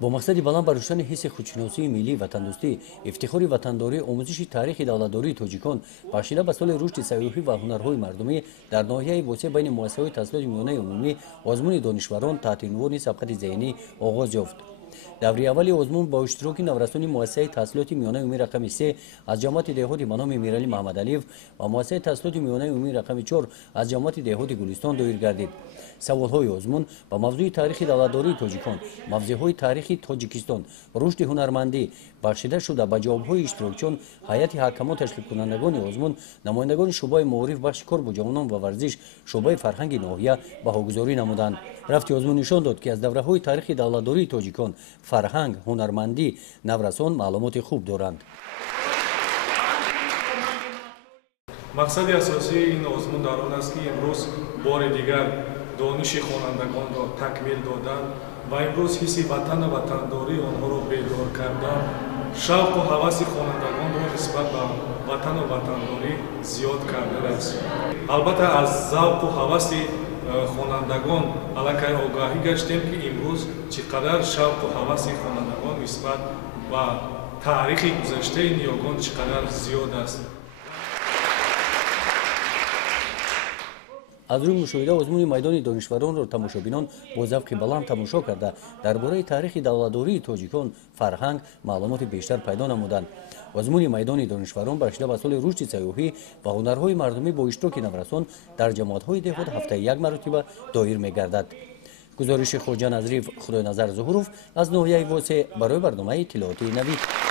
با مقصد بلند برداشتن حس خودشناسی ملی وطندوستی، افتخار وطنداری، آموزش تاریخ دولتداری تاجیکان بخشیده به سال رشد سیاحی و هنرهای مردمی در ناحیه وسیع بین مؤسسه‌های تحصیلات میانه عمومی آزمون دانشوران تحت عنوان سبقت ذهنی آغاز یافت. دوره اولی آزمون با اشتراک نورسان مؤسسه تحصیلات میانه عمومی رقم 3 از جامعه دهات به نام میرعلی محمدعلیف و مؤسسه تحصیلات میانه عمومی رقم 4 از جامعه دهات گلستان دایر گردید. سوالهای آزمون با موضوع تاریخ دولتداری تاجیکان، موضوعهای تاریخی تاجیکستان، رشد هنرمندی بخشیده شده به جوابهای اشتراکچیان هیئت حکمان تشکیل کنندگان آزمون، نمایندگان شعبه معارف بخش کار با جوانان و ورزش، شعبه فرهنگ ناحیه بهاگذاری نمودند. رفت آزمون نشان داد که از دوره‌های تاریخی دولتداری تاجیکان فرهنگ، هنرمندی، نورسان معلومات خوب دارند. مقصد اساسی این آزمون در آن است که امروز بار دیگر دانش خوانندگان را تکمیل دادن و امروز حس وطن و وطنداری آنها را بیدار کردن، شوق و هوس خوانندگان را نسبت به وطن و وطنداری زیاد کرده است. البته از ذوق و هوس خوانندگان علاقه آگاهی گشتیم که امروز چقدر شوق و هوس خوانندگان نسبت به تاریخ گذشته نیاگان چقدر زیاد است. از روی مشاهده آزمون میدان دانشوران را تماشابینان با ذوق بلند تماشا کرده درباره تاریخ دولتداری تاجیکان فرهنگ معلومات بیشتر پیدا نمودند. آزمون میدان دانشوران بخشیده به سال رشد سیاحی و هنرهای مردمی با اشتراک نورسان در جماعت‌های دهات هفته یک مرتبه دایر می‌گردد. گزارش خواجه نظریف خدای نظر ظهورов از ناحیه واسع برای برنامه اطلاعاتی نوید.